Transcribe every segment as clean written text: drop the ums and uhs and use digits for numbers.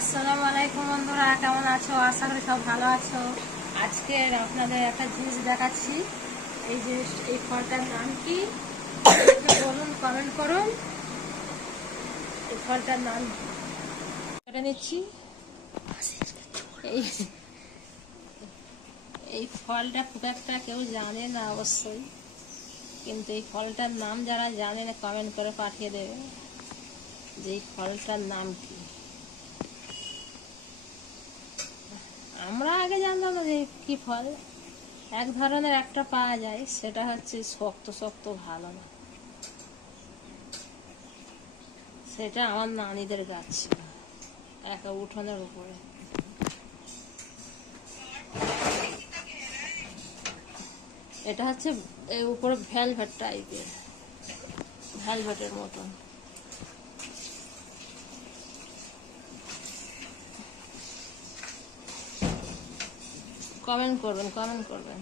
আসসালামু আলাইকুম বন্ধুরা, কেমন আছো? আশা করি সব ভালো আছো। আজকে আপনাদের একটা জিনিস দেখাচ্ছি। এই ফলটার নাম কি বলুন, কমেন্ট করুন। এই ফলটার নাম কেটে নিচ্ছি। এই এই ফলটা খুব একটা কেউ জানে না অবশ্যই, কিন্তু এই ফলটার নাম যারা জানে না কমেন্ট করে পাঠিয়ে দেবে যে এই ফলটার নাম কি। আমরা আগে জানতাম না যে কি ফল। এক ধরনের একটা পাওয়া যায়, সেটা হচ্ছে শক্ত শক্ত ভালো না, সেটা আমার নানিদের গাছ ছিল একা উঠোনের উপরে। এটা হচ্ছে এর উপরে ভেলভেট টাইপের, ভেলভেটের মতন। কমেন্ট করবেন,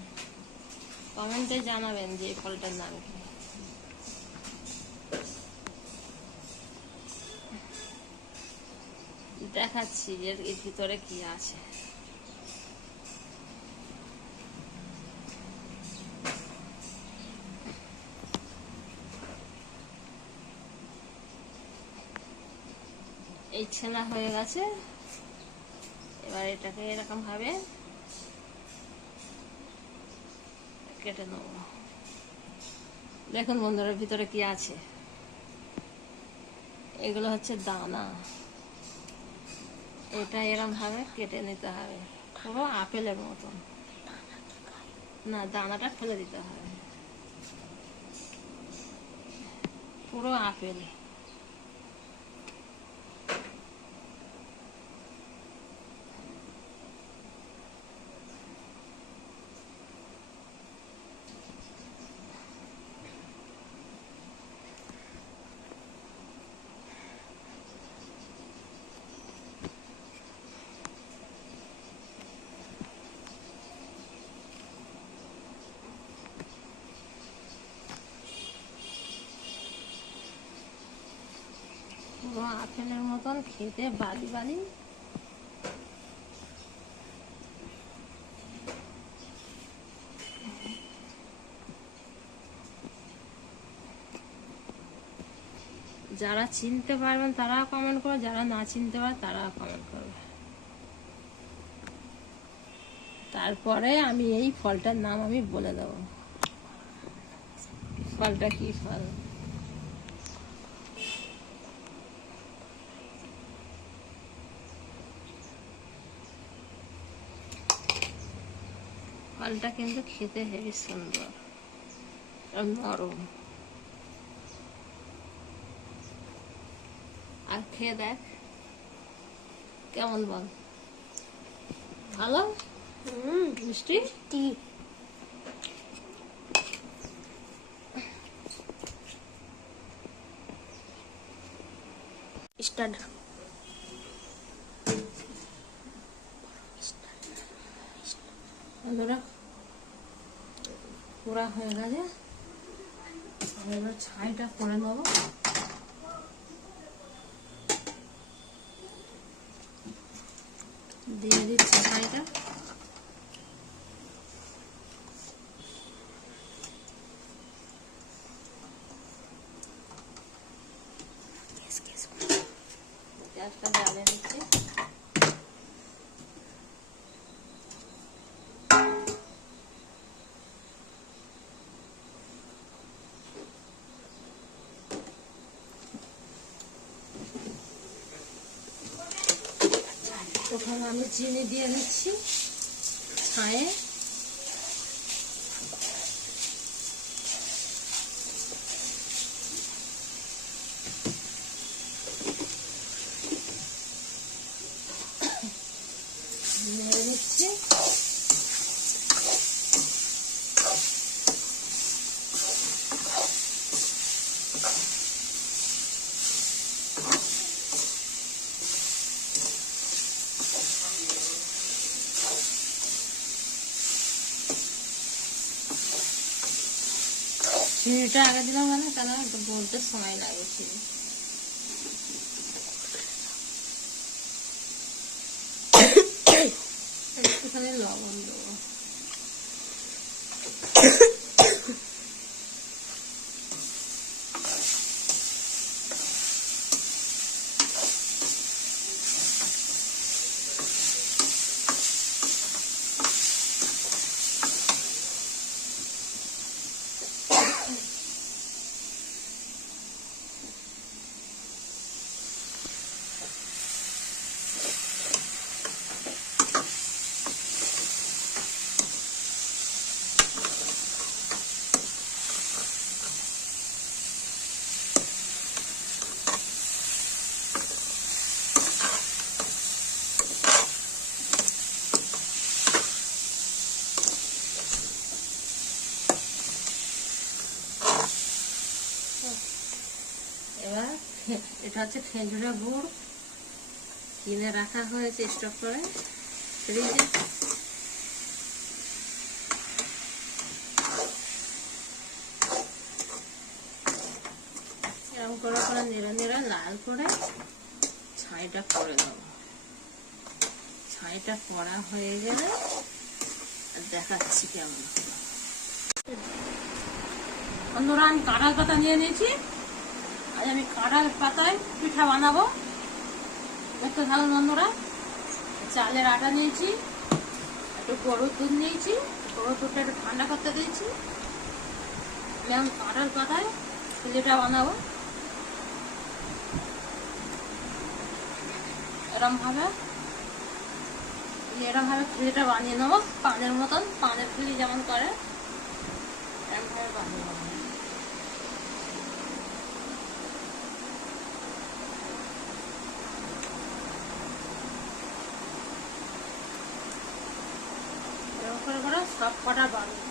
কমেন্টে জানাবেন যে এই ফলটার নাম কি। দেখাচ্ছি এর ভিতরে কি আছে। এই ছেনা হয়ে গেছে, এবার এটাকে এরকম ভাবে কেটে নেব। দেখুন বন্ধুরা, ভিতরে কি আছে। এগুলো হচ্ছে দানা। এটা এরকম ভাবে কেটে নিতে হবে, পুরো আপেলের মতন। না, দানাটা ফেলে দিতে হবে, পুরো আপেল। পুরো আপেলের মতন খেতে বালি বালি। যারা চিনতে পারবেন তারা কমেন্ট করবে, যারা না চিনতে পারে তারা কমেন্ট করবে। তারপরে আমি এই ফলটার নাম আমি বলে দেব। ফলটা কি ফল? ফলটা কিন্তু খেতে হেবি সুন্দর আর নরম। আর খেয়ে দেখ কেমন, বল। ভালো? মিষ্টি। স্টার্ট। বন্ধুরা, পুরা হয়ে গেছে, এবার ছাইটা করে নেবো। দিয়ে দিচ্ছি ছাইটা। গ্যাসটা জ্বালিয়ে নিচ্ছি। ওখানে আমি চিনি দিয়ে দিচ্ছি ছায়ে। নেড়ে নিচ্ছি। চিনিটা আগে দিলাম কেন একটু বলতে সময় লাগে চিনি। একটুখানি লবণ দেবো। এবার এটা হচ্ছে খেজুরের গুড়, কিনে রাখা হয়েছে স্টক করে ফ্রিজে। এরকম করে করে নেড়ে নেড়ে লাল করে ছাইটা করে দেবো। ছাইটা করা হয়ে গেলে দেখাচ্ছি কেমন। বন্ধুরা, আমি কাঁঠাল পাতা নিয়ে নিয়েছি। আজ আমি কাঁঠাল পাতায় পিঠা বানাবো। দেখতে থাকুন বন্ধুরা। চালের আটা নিয়েছি, একটু গরুর দুধ নিয়েছি, গরুর দুধটা একটু ঠান্ডা করতে দিয়েছি। আমি এখন কাঁঠাল পাতায় পিঠা বানাবো। এরম ভাবে খিলিটা বানিয়ে নেবো, পানের মতন, পানের খিলি যেমন করে এরম ভাবে বানিয়ে নেবো। এরকম করে করে সব কটা বানিয়ে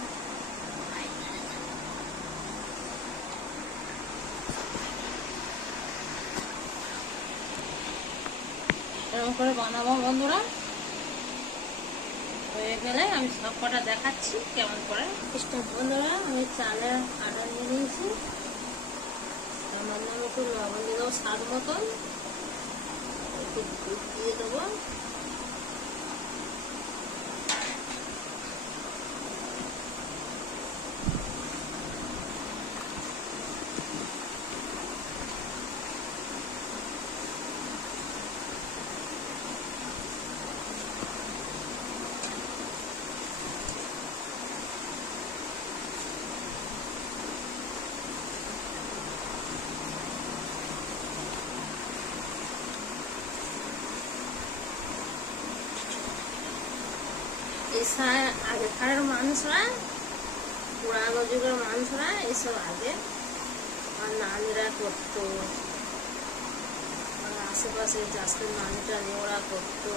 এরকম করে বানাবো বন্ধুরা। হয়ে গেলে আমি সব কটা দেখাচ্ছি কেমন করে। বন্ধুরা, আমি চালের আটা নিয়ে নিয়েছি, সামান্য একটু লবণ দিয়ে দেবো স্বাদ মতন, একটু দুধ দিয়ে দেবো, আগেকার মানুষরা, পুরানো যুগের মানুষরা এসব আগে আর নানিরা করতো, আশেপাশে যাচ্ছে নানিটা নিয়ে ওরা করতো।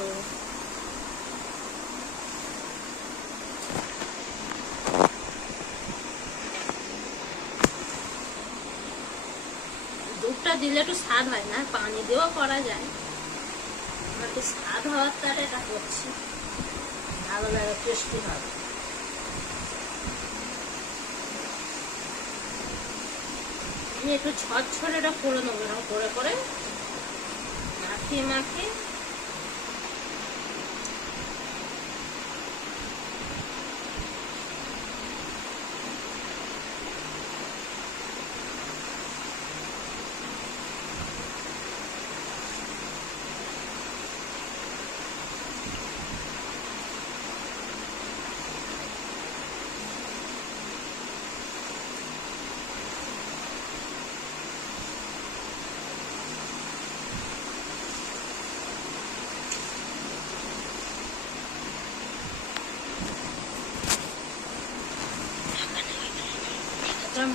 দুধটা দিলে একটু স্বাদ হয় না, পানি দিয়েও করা যায়, একটু স্বাদ হওয়ার তারা এটা করছি, ভালো লাগে, টেস্টি হবে। আমি একটু ছড় এটা করে নেবো, এরকম করে করে মাখিয়ে মাখিয়ে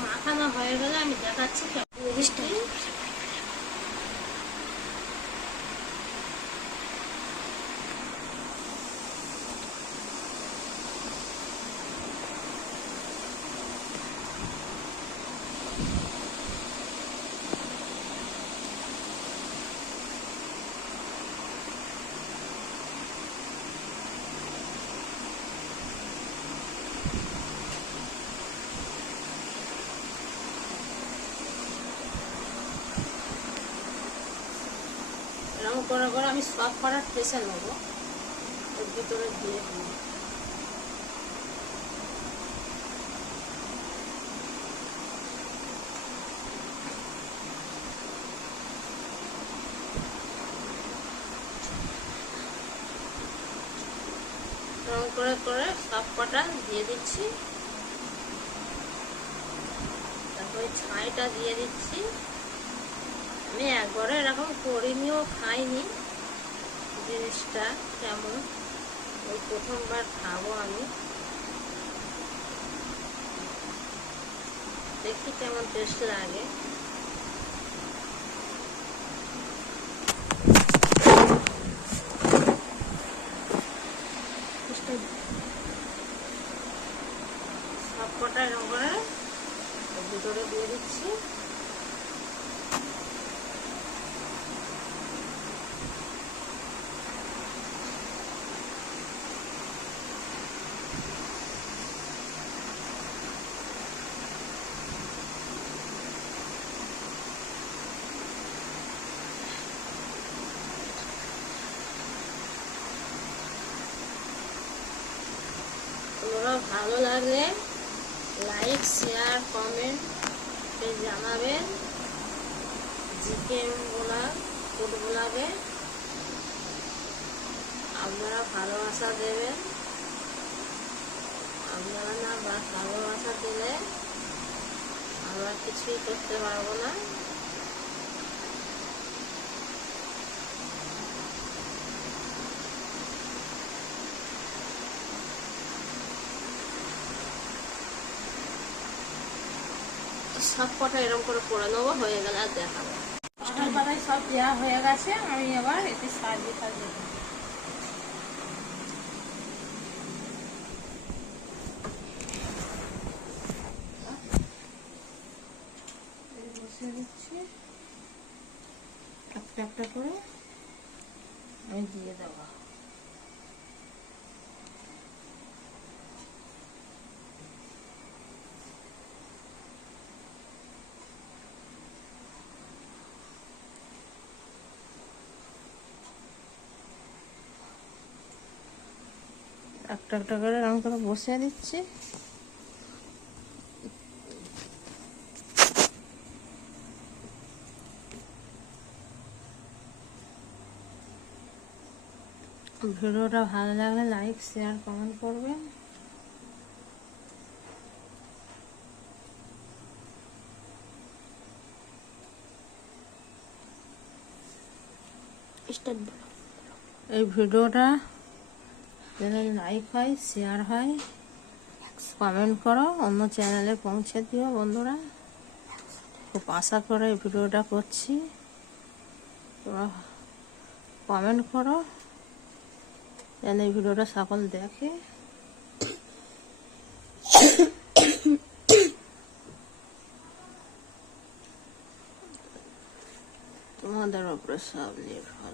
মাখানো হয়ে গেলে আমি দেখাচ্ছি কেমন। এরকম করে করে আমি সব করার প্রেশার নেবো। এর ভিতরে দিয়ে দিই। রং করে করে সব কটা দিয়ে দিচ্ছি। তারপরে ছাইটা দিয়ে দিচ্ছি। আমি একবারে এরকম করিনিও খাইনি, জিনিসটা কেমন, ওই প্রথমবার খাবো আমি, দেখি কেমন টেস্ট লাগে। সব কটা এরকম করে ভিতরে দিয়ে দিচ্ছি। তোমরা ভালো লাগলে লাইক, শেয়ার, কমেন্ট জানাবেন। চিকেন ব্লগ, ফুড ব্লগে আপনারা ভালোবাসা দেবেন। আপনারা না ভালোবাসা দিলে আমরা কিছুই করতে পারবো না। সব কটা এরকম করে করে নেবো, হয়ে গেলে আর দেখাবো। মশলার পাতায় সব দেওয়া হয়ে গেছে, আমি এবার এতে সাজিয়ে সাজিয়ে দেবো। বসিয়ে দিচ্ছি, একটা একটা করে আমি দিয়ে দেবো। একটা একটা করে এরকম করে বসিয়ে দিচ্ছি। ভিডিওটা ভালো লাগলে লাইক, শেয়ার, কমেন্ট করবেন। এই ভিডিওটা যেন লাইক হয়, শেয়ার হয়, কমেন্ট করো, অন্য চ্যানেলে পৌঁছে দিও বন্ধুরা। খুব আশা করে এই ভিডিওটা করছি, তোমরা কমেন্ট করো যেন এই ভিডিওটা সকল দেখে। তোমাদের উপরে সব নির্ভর।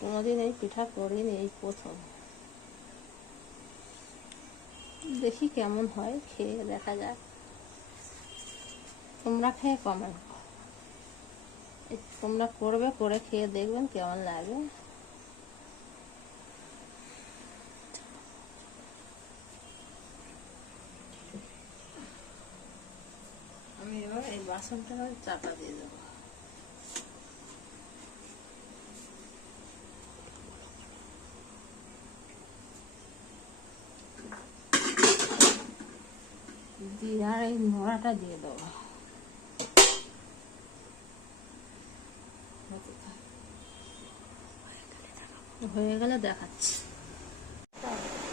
কোনোদিন এই পিঠা করিনি, এই প্রথম। দেখি কেমন হয়, খেয়ে দেখা যাক। তোমরা খেয়ে কমেন্ট করো, তোমরা করবে, করে খেয়ে দেখবেন কেমন লাগে। আমি এবার এই বাসনটা চাপা দিয়ে দেবো। দিয়ে আর এই নোড়াটা দিয়ে দেবো। হয়ে গেলে দেখাচ্ছি।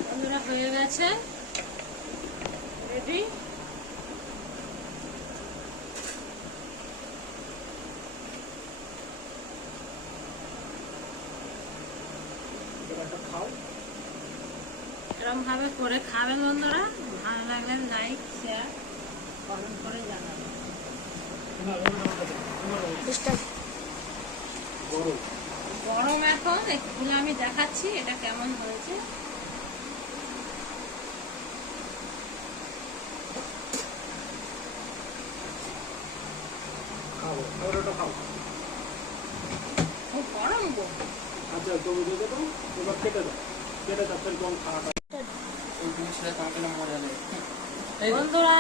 বন্ধুরা হয়ে গেছে, রেডি। এরকম ভাবে করে খাবেন বন্ধুরা। ভালো লাগলে লাইক, শেয়ার, কমেন্ট করে জানাবেন। গরম এখন, একটু আমি দেখাচ্ছি এটা কেমন হয়েছে। আচ্ছা তুমি দিয়ে দাও, এবার কেটে দাও, কেটে দাও, ফের কোন খাওয়া ওই জিনিসটা কাটলে মজা নেই। বন্ধুরা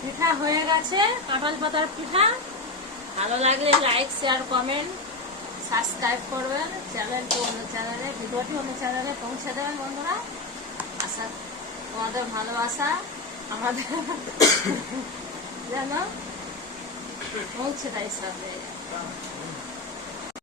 পিঠা হয়ে গেছে, কাঁঠাল পাতার পিঠা। ভালো লাগলে লাইক, শেয়ার, কমেন্ট, সাবস্ক্রাইব করবেন চ্যানেলটি, অন্য চ্যানেলে ভিডিওটি অন্য চ্যানেলে পৌঁছে দেবেন বন্ধুরা। আশা তোমাদের ভালোবাসা আমাদের যেন পৌঁছে দেয় সাথে।